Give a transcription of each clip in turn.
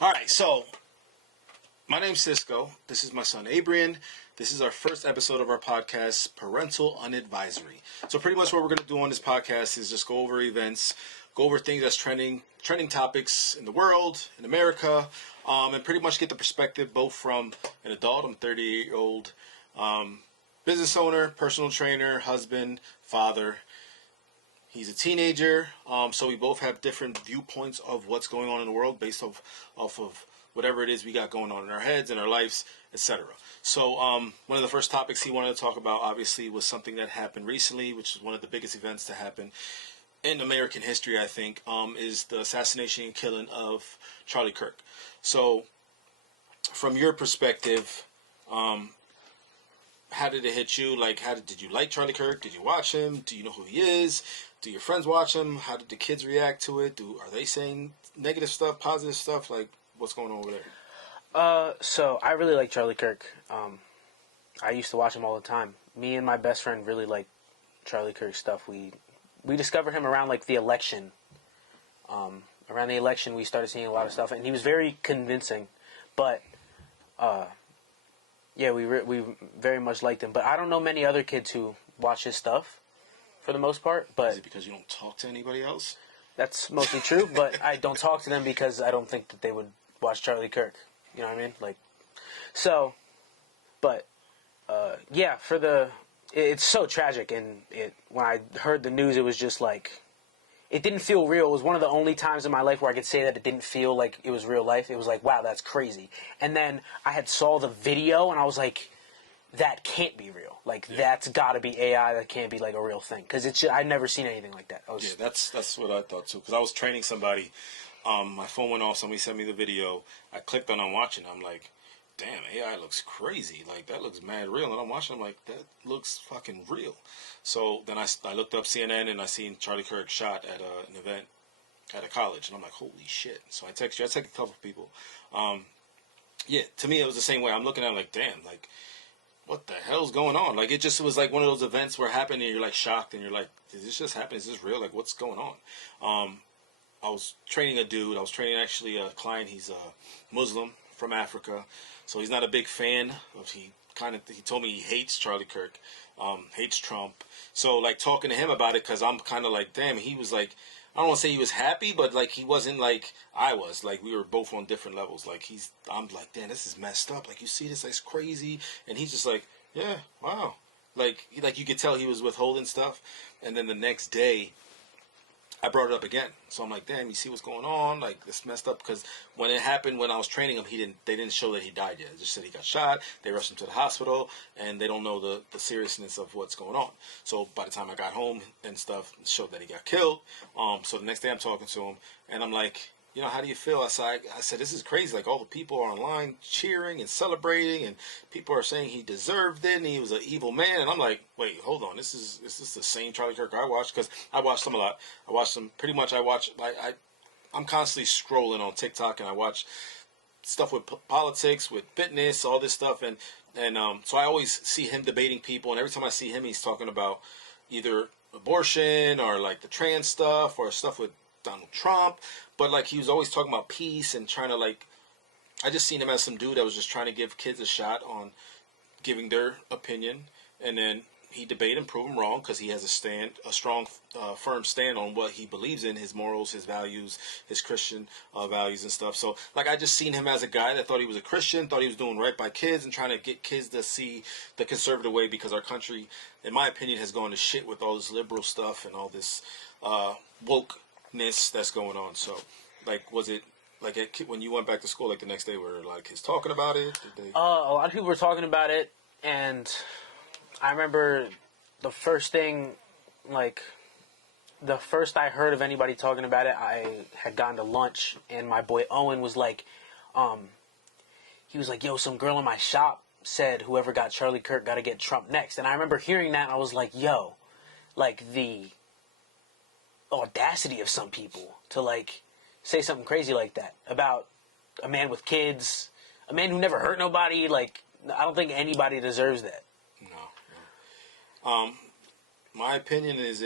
All right, so my name's Cisco. This is my son Abrian. This is our first episode of our podcast, Parental Unadvisory. So pretty much what we're going to do on this podcast is just go over events, go over things that's trending topics in the world, in America, and pretty much get the perspective both from an adult, I'm a 38-year-old business owner, personal trainer, husband, father. He's a teenager, so we both have different viewpoints of what's going on in the world based off of whatever it is we got going on in our heads, in our lives, etc. So one of the first topics he wanted to talk about, obviously, was something that happened recently, which is one of the biggest events to happen in American history, I think, is the assassination and killing of Charlie Kirk. So from your perspective, how did it hit you? Like, did you like Charlie Kirk? Did you watch him? Do you know who he is? Do your friends watch him? How did the kids react to it? Are they saying negative stuff, positive stuff? Like, what's going on over there? So I really like Charlie Kirk. I used to watch him all the time. Me and my best friend really like Charlie Kirk stuff. We discovered him around like the election. Around the election, we started seeing a lot of stuff, and he was very convincing. But yeah, we very much liked him. But I don't know many other kids who watch his stuff, for the most part. But is it because you don't talk to anybody else? That's mostly true. But I don't talk to them because I don't think that they would watch Charlie Kirk. You know what I mean? Like, so, but yeah, it's so tragic. And when I heard the news, it was just like, it didn't feel real. It was one of the only times in my life where I could say that it didn't feel like it was real life. It was like, wow, that's crazy. And then I had saw the video, and I was like, that can't be real. Like, that's got to be AI. That can't be like a real thing. Because I've never seen anything like that. Yeah, that's what I thought too. Because I was training somebody. My phone went off. Somebody sent me the video. I clicked on. I'm watching. I'm like, damn, AI looks crazy. Like, that looks mad real. And I'm watching. I'm like, that looks fucking real. So then I looked up CNN, and I seen Charlie Kirk shot at an event at a college, and I'm like, holy shit. So I text you. I text a couple of people. Yeah, to me it was the same way. I'm looking at it like, damn, like, what the hell's going on? Like, it just was like one of those events where it happened, and you're like shocked, and you're like, did this just happen? Is this real? Like, what's going on? I was training a dude. I was training actually a client. He's a Muslim from Africa, so he's not a big fan of. He told me he hates Charlie Kirk, hates Trump. So like talking to him about it, because I'm kind of like, damn. He was like, I don't want to say he was happy, but like he wasn't like I was. Like, we were both on different levels. Like, I'm like, damn, this is messed up. Like, you see this, like, it's crazy, and he's just like, yeah, wow. Like you could tell he was withholding stuff, and then the next day, I brought it up again. So I'm like, damn, you see what's going on? Like, this messed up. Because when it happened, when I was training him, they didn't show that he died yet. They just said he got shot. They rushed him to the hospital, and they don't know the seriousness of what's going on. So by the time I got home and stuff, it showed that he got killed. So the next day I'm talking to him, and I'm like, you know, how do you feel? I said, this is crazy. Like, all the people are online cheering and celebrating, and people are saying he deserved it, and he was an evil man. And I'm like, wait, hold on. Is this the same Charlie Kirk I watched? Because I watched him a lot. I watched him pretty much. I'm constantly scrolling on TikTok, and I watch stuff with politics, with fitness, all this stuff, and so I always see him debating people, and every time I see him, he's talking about either abortion or like the trans stuff or stuff with Donald Trump. But like, he was always talking about peace and trying to, like, I just seen him as some dude that was just trying to give kids a shot on giving their opinion, and then he debate and prove him wrong, because he has a strong, firm stand on what he believes in, his morals, his values, his Christian values and stuff. So like, I just seen him as a guy that thought he was a Christian, thought he was doing right by kids, and trying to get kids to see the conservative way, because our country, in my opinion, has gone to shit with all this liberal stuff and all this wokeness that's going on. So like, was it like when you went back to school, like the next day, were like kids talking about it? a lot of people were talking about it, and I remember the first I heard of anybody talking about it, I had gone to lunch, and my boy Owen was like, he was like, yo, some girl in my shop said whoever got Charlie Kirk got to get Trump next. And I remember hearing that, and I was like, yo, like, the audacity of some people to, like, say something crazy like that about a man with kids, a man who never hurt nobody. Like, I don't think anybody deserves that. No. My opinion is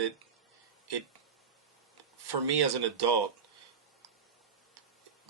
for me as an adult,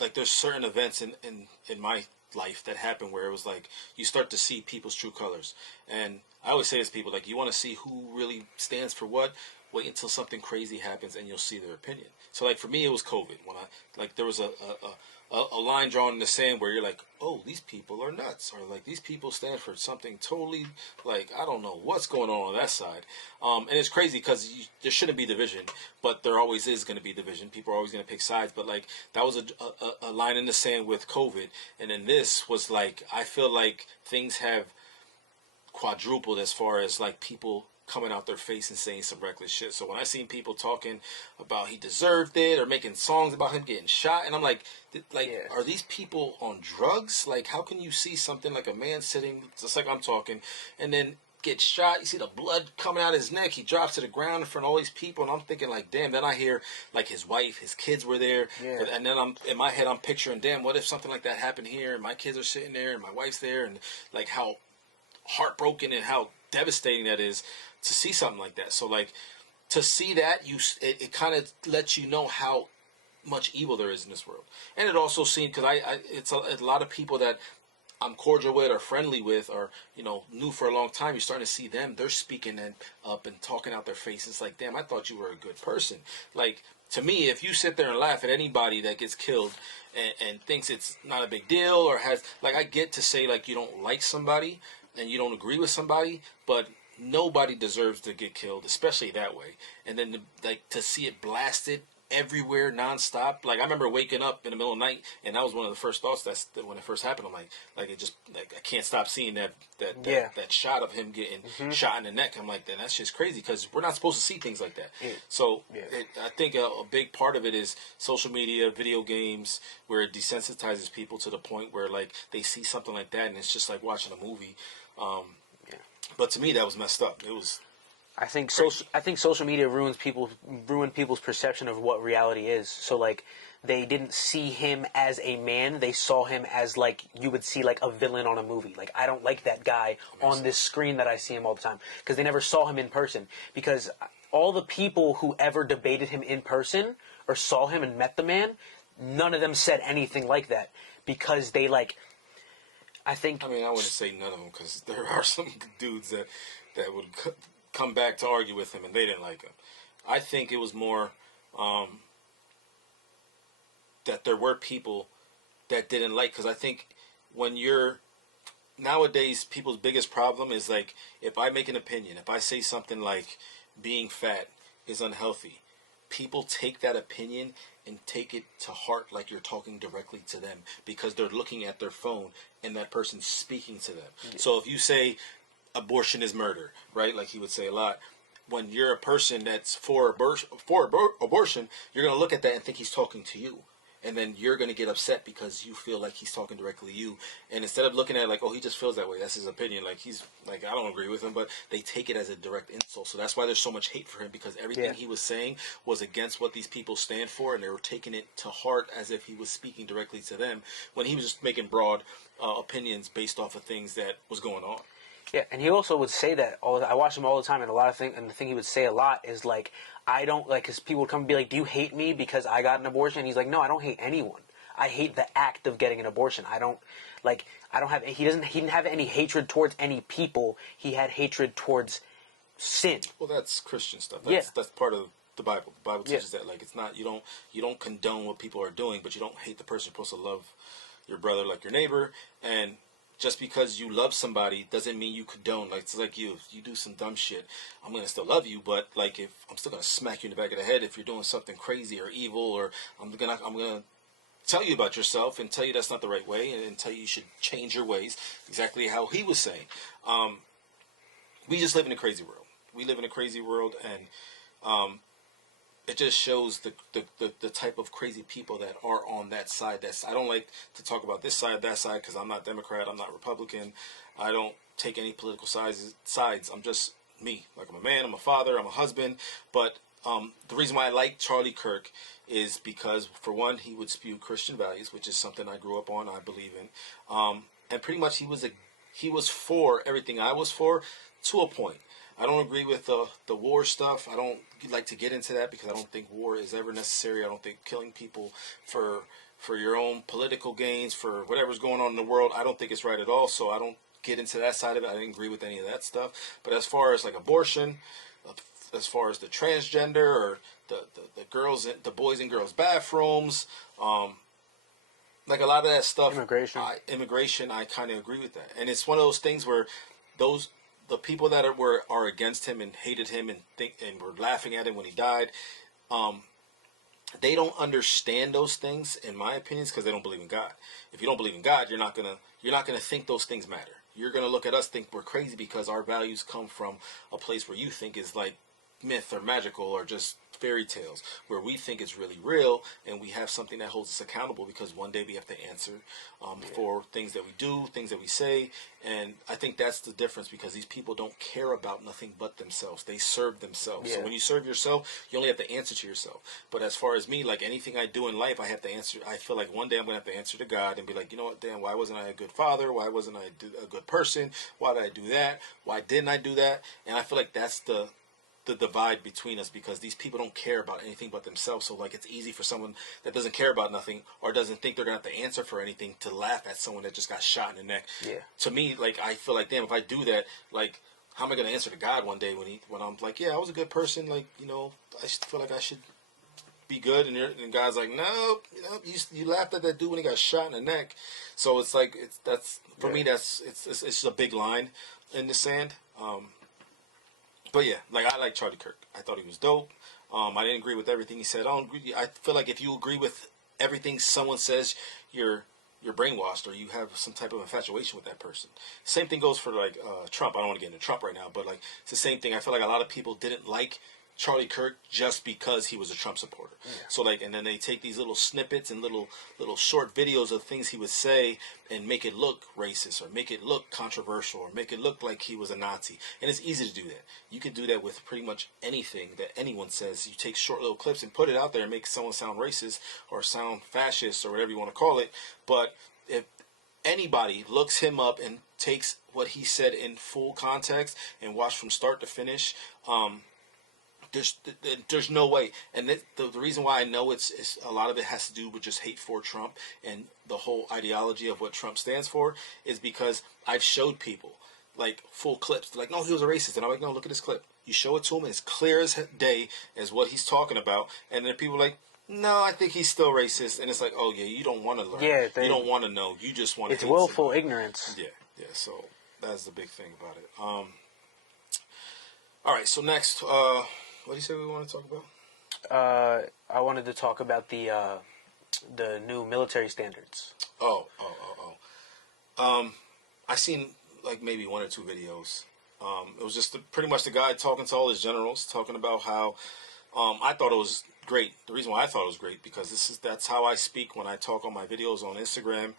like there's certain events in my life that happen where it was like you start to see people's true colors. And I always say to people, like, you want to see who really stands for what, wait until something crazy happens and you'll see their opinion. So like for me, it was COVID. When I, like, there was a line drawn in the sand where you're like, oh, these people are nuts, or like these people stand for something totally, like, I don't know what's going on that side. And it's crazy because there shouldn't be division, but there always is going to be division. People are always going to pick sides. But like that was a line in the sand with COVID, and then this was like, I feel like things have quadrupled as far as like people coming out their face and saying some reckless shit. So when I seen people talking about he deserved it or making songs about him getting shot, and I'm like, are these people on drugs? Like, how can you see something like a man sitting just like I'm talking, and then get shot? You see the blood coming out of his neck. He drops to the ground in front of all these people, and I'm thinking like, damn. Then I hear like his wife, his kids were there, and then I'm in my head, I'm picturing, damn, what if something like that happened here, and my kids are sitting there, and my wife's there, and like how heartbroken and how devastating that is to see something like that. So like to see that, it kind of lets you know how much evil there is in this world. And it also seemed, because it's a lot of people that I'm cordial with or friendly with or, you know, knew for a long time, you're starting to see them, they're speaking up and talking out their faces like, damn, I thought you were a good person. Like, to me, if you sit there and laugh at anybody that gets killed and thinks it's not a big deal or has, like, I get to say, like, you don't like somebody and you don't agree with somebody, but nobody deserves to get killed, especially that way. And then to see it blasted everywhere nonstop. Like I remember waking up in the middle of the night, and that was one of the first thoughts when it first happened. I'm like it just, like, I can't stop seeing that shot of him getting shot in the neck. I'm like, then that's just crazy, because we're not supposed to see things like that. So I think a big part of it is social media, video games, where it desensitizes people to the point where like they see something like that and it's just like watching a movie. But to me, that was messed up. It was. I think social media ruined people's perception of what reality is. So like they didn't see him as a man; they saw him as like you would see like a villain on a movie. Like, I don't like that guy on this screen that I see him all the time, because they never saw him in person. Because all the people who ever debated him in person or saw him and met the man, none of them said anything like that, because they like. I mean, I wouldn't say none of them, because there are some dudes that would come back to argue with him and they didn't like him. I think it was more that there were people that didn't like, because I think when you're nowadays, people's biggest problem is like, if I make an opinion, if I say something like being fat is unhealthy, people take that opinion and take it to heart like you're talking directly to them, because they're looking at their phone and that person's speaking to them. So if you say abortion is murder, right, like he would say a lot, when you're a person that's for abortion, you're going to look at that and think he's talking to you. And then you're going to get upset because you feel like he's talking directly to you. And instead of looking at it like, oh, he just feels that way, that's his opinion, like he's like, I don't agree with him, but they take it as a direct insult. So that's why there's so much hate for him, because everything he was saying was against what these people stand for, and they were taking it to heart as if he was speaking directly to them, when he was just making broad opinions based off of things that was going on. Yeah, and he also would say that I watch him all the time, and and the thing he would say a lot is like, I don't like, because people would come and be like, do you hate me because I got an abortion? And he's like, no, I don't hate anyone. I hate the act of getting an abortion. He didn't have any hatred towards any people. He had hatred towards sin. Well, that's Christian stuff. That's part of the Bible. The Bible teaches that, like, it's not, you don't condone what people are doing, but you don't hate the person. You're supposed to love your brother like your neighbor, and just because you love somebody doesn't mean you condone. Like, it's like if you do some dumb shit, I'm gonna still love you, but like, if I'm still gonna smack you in the back of the head if you're doing something crazy or evil, or I'm gonna tell you about yourself and tell you that's not the right way, and tell you should change your ways. Exactly how he was saying. We just live in a crazy world. We live in a crazy world, and it just shows the type of crazy people that are on that side. I don't like to talk about this side, that side, because I'm not Democrat, I'm not Republican. I don't take any political sides. I'm just me. Like, I'm a man, I'm a father, I'm a husband. But the reason why I like Charlie Kirk is because, for one, he would spew Christian values, which is something I grew up on, I believe in. And pretty much he was for everything I was for, to a point. I don't agree with the war stuff. I don't like to get into that, because I don't think war is ever necessary. I don't think killing people for for your own political gains, for whatever's going on in the world, I don't think it's right at all. So I don't get into that side of it. I didn't agree with any of that stuff. But as far as like abortion, as far as the transgender or the girls, the boys and girls bathrooms, like a lot of that stuff, immigration, I kind of agree with that. And it's one of those things where the people that are against him and hated him and were laughing at him when he died, they don't understand those things, in my opinion, because they don't believe in God. If you don't believe in God, you're not gonna think those things matter. You're gonna look at us, think we're crazy because our values come from a place where you think is like myth or magical or just fairy tales, where we think it's really real, and we have something that holds us accountable because one day we have to answer for things that we do, things that we say. And I think that's the difference, because these people don't care about nothing but themselves. They serve themselves. So when you serve yourself, you only have to answer to yourself. But as far as me, like anything I do in life, I have to answer. I feel like one day I'm going to have to answer to God and be like, you know what, damn, why wasn't I a good father? Why wasn't I a good person? Why did I do that? Why didn't I do that? And I feel like that's the divide between us, because these people don't care about anything but themselves. So like, it's easy for someone that doesn't care about nothing or doesn't think they're gonna have to answer for anything to laugh at someone that just got shot in the neck. To me, like, I feel like, damn, if I do that, like, how am I gonna answer to God one day when I'm like, yeah, I was a good person, like, you know, I feel like I should be good, and God's like, no, you laughed at that dude when he got shot in the neck. So it's like, that's for me, it's just a big line in the sand. But yeah, like, I like Charlie Kirk. I thought he was dope. I didn't agree with everything he said. I feel like if you agree with everything someone says, you're brainwashed, or you have some type of infatuation with that person. Same thing goes for like Trump. I don't want to get into Trump right now, but like, it's the same thing. I feel like a lot of people didn't like Charlie Kirk just because he was a Trump supporter. So like, and then they take these little snippets and little short videos of things he would say and make it look racist, or make it look controversial, or make it look like he was a Nazi. And it's easy to do that. You can do that with pretty much anything that anyone says. You take short little clips and put it out there and make someone sound racist or sound fascist or whatever you want to call it. But if anybody looks him up and takes what he said in full context and watch from start to finish, there's no way. And the reason why I know it's a lot of it has to do with just hate for Trump and the whole ideology of what Trump stands for, is because I've showed people like full clips. They're like, no, he was a racist. And I'm like, no, look at this clip. You show it to him, it's clear as day as what he's talking about. And then people are like, no, I think he's still racist. And it's like, oh yeah, you don't want to learn. You don't want to know. You just want to hate. It's willful ignorance. Yeah. So that's the big thing about it. All right. So next, what do you say we want to talk about? I wanted to talk about the new military standards. I seen like maybe one or two videos. It was just pretty much the guy talking to all his generals, talking about how I thought it was great. The reason why I thought it was great, because that's how I speak when I talk on my videos on Instagram,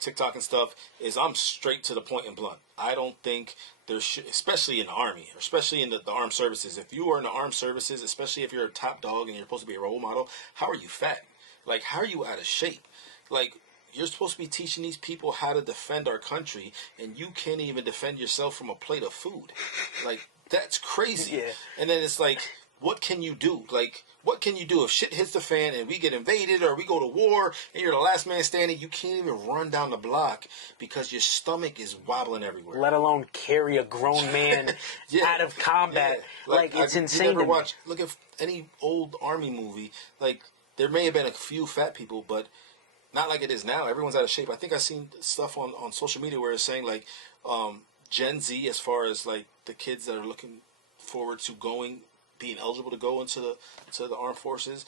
TikTok and stuff, is I'm straight to the point and blunt. I don't think especially in the Army, or especially in the armed services, if you are in the armed services, especially if you're a top dog and you're supposed to be a role model, how are you fat? Like, how are you out of shape? Like, you're supposed to be teaching these people how to defend our country, and you can't even defend yourself from a plate of food. Like, that's crazy. And then it's like, what can you do? Like, what can you do if shit hits the fan and we get invaded or we go to war and you're the last man standing? You can't even run down the block because your stomach is wobbling everywhere. Let alone carry a grown man out of combat. Like it's insane. Look at any old Army movie. Like, there may have been a few fat people, but not like it is now. Everyone's out of shape. I think I've seen stuff on social media where it's saying like Gen Z, as far as like the kids that are looking forward to being eligible to go into the armed forces,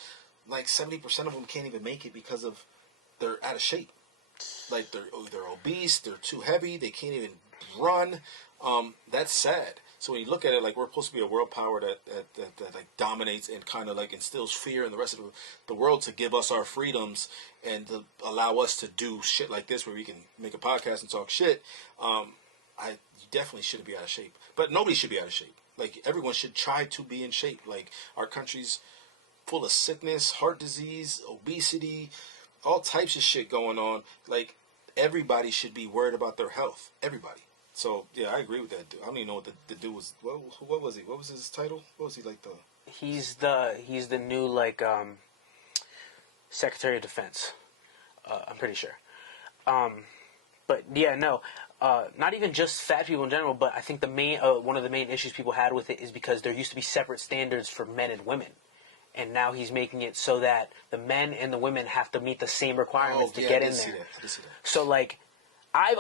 like 70% of them can't even make it because of they're out of shape. Like they're obese, they're too heavy, they can't even run. That's sad. So when you look at it, like, we're supposed to be a world power that like dominates and kind of like instills fear in the rest of the world to give us our freedoms and to allow us to do shit like this where we can make a podcast and talk shit. You definitely shouldn't be out of shape, but nobody should be out of shape. Like, everyone should try to be in shape. Like, our country's full of sickness, heart disease, obesity, all types of shit going on. Like, everybody should be worried about their health. Everybody. So, yeah, I agree with that dude. I don't even know what the dude was. What was he? What was his title? What was he, like, He's the new, like, Secretary of Defense. I'm pretty sure. But yeah, no, not even just fat people in general, but I think the main one of the main issues people had with it is because there used to be separate standards for men and women, and now he's making it so that the men and the women have to meet the same requirements to get in there. I did see that. So like, I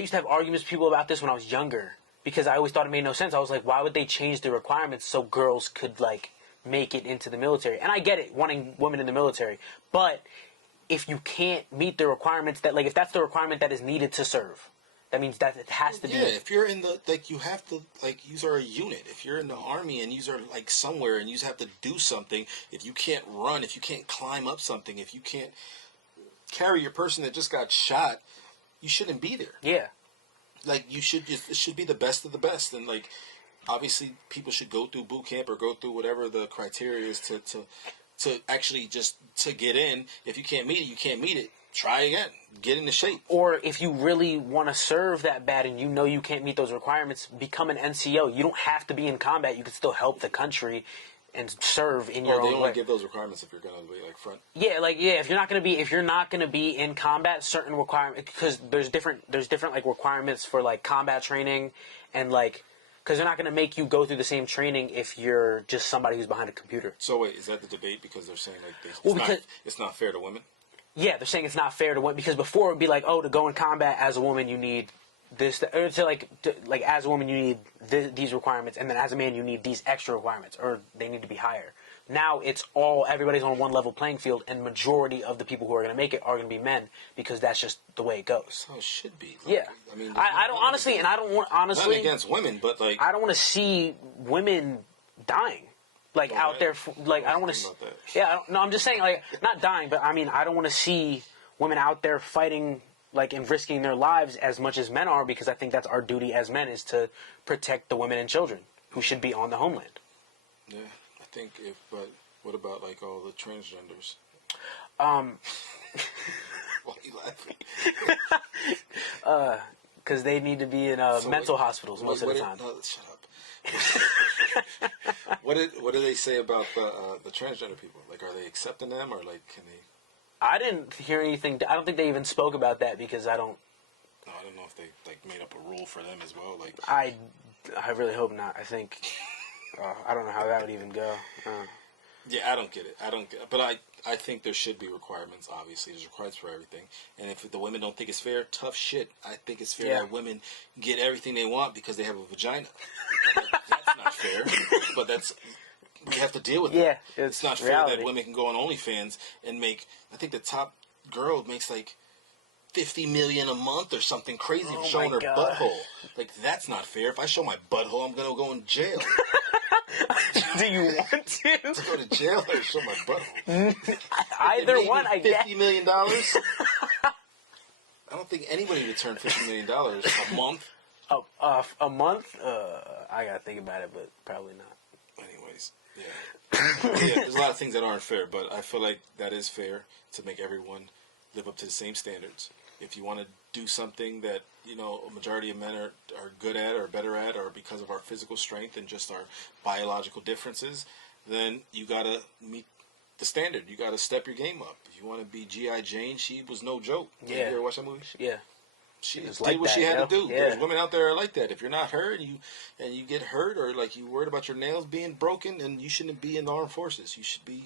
used to have arguments with people about this when I was younger because I always thought it made no sense. I was like, why would they change the requirements so girls could like make it into the military? And I get it, wanting women in the military, but if you can't meet the requirements that, like, if that's the requirement that is needed to serve, that means that it has to be. Yeah, if you're in the, like, you have to, like, you are a unit. If you're in the army and you are, like, somewhere and you have to do something, if you can't run, if you can't climb up something, if you can't carry your person that just got shot, you shouldn't be there. Yeah. Like, it should be the best of the best. And, like, obviously people should go through boot camp or go through whatever the criteria is to actually just to get in. If you can't meet it, you can't meet it. Try again. Get into shape. Or if you really want to serve that bad and you know you can't meet those requirements, become an NCO. You don't have to be in combat. You can still help the country and serve in your own way. They only give those requirements if you're going to be like front. Yeah, like if you're not going to be in combat, certain requirements, because there's different like requirements for like combat training and like. Because they're not going to make you go through the same training if you're just somebody who's behind a computer. So wait, is that the debate? Because they're saying it's not fair to women? Yeah, they're saying it's not fair to women. Because before it would be like, oh, to go in combat as a woman you need this. Or to as a woman you need these requirements. And then as a man you need these extra requirements. Or they need to be higher. Now it's everybody's on one level playing field. And majority of the people who are going to make it are going to be men. Because that's just the way it goes. So it should be. Like, yeah. I mean, I don't honestly, and I don't want, honestly. Not against women, but like. I don't want to see women dying. Like out there, like I don't want to. Yeah, no, I'm just saying, like not dying, but I mean, I don't want to see women out there fighting, like and risking their lives as much as men are, because I think that's our duty as men is to protect the women and children who should be on the homeland. Yeah, I think but what about like all the transgenders? Why are you laughing? Because they need to be in mental hospitals most of the time. Shut up. What do they say about the transgender people? Like, are they accepting them, or like, can they? I didn't hear anything. I don't think they even spoke about that because I don't. No, I don't know if they like made up a rule for them as well. Like, I really hope not. I think I don't know how that would even go. Yeah, I don't get it. But I think there should be requirements. Obviously, there's requirements for everything. And if the women don't think it's fair, tough shit. I think it's fair that women get everything they want because they have a vagina. That's not fair. But we have to deal with it. Yeah, it's not reality. fair that women can go on OnlyFans and make. I think the top girl makes like $50 million a month or something crazy for showing her butthole. Like, that's not fair. If I show my butthole, I'm gonna go in jail. Do you want to? To go to jail or show my butthole? Either one, I guess. $50 million? I don't think anybody would turn $50 million a month. A month? I gotta think about it, but probably not. Anyways, yeah. There's a lot of things that aren't fair, but I feel like that is fair to make everyone live up to the same standards. If you want to do something that, you know, a majority of men are good at or better at, or because of our physical strength and just our biological differences, then you got to meet the standard. You got to step your game up. If you want to be G.I. Jane, she was no joke. Yeah. You ever watch that movie? Yeah. She did like what she had to do. Yeah. There's women out there like that. If you're not her and you get hurt, or like you worried about your nails being broken, then you shouldn't be in the armed forces. You should be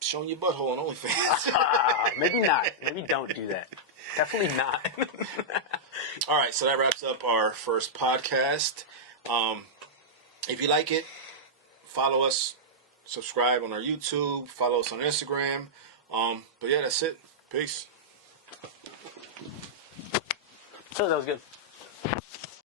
showing your butthole on OnlyFans. Maybe not. Maybe don't do that. Definitely not. All right, so that wraps up our first podcast. If you like it, follow us, subscribe on our YouTube, follow us on Instagram. But yeah, that's it. Peace. So that was good.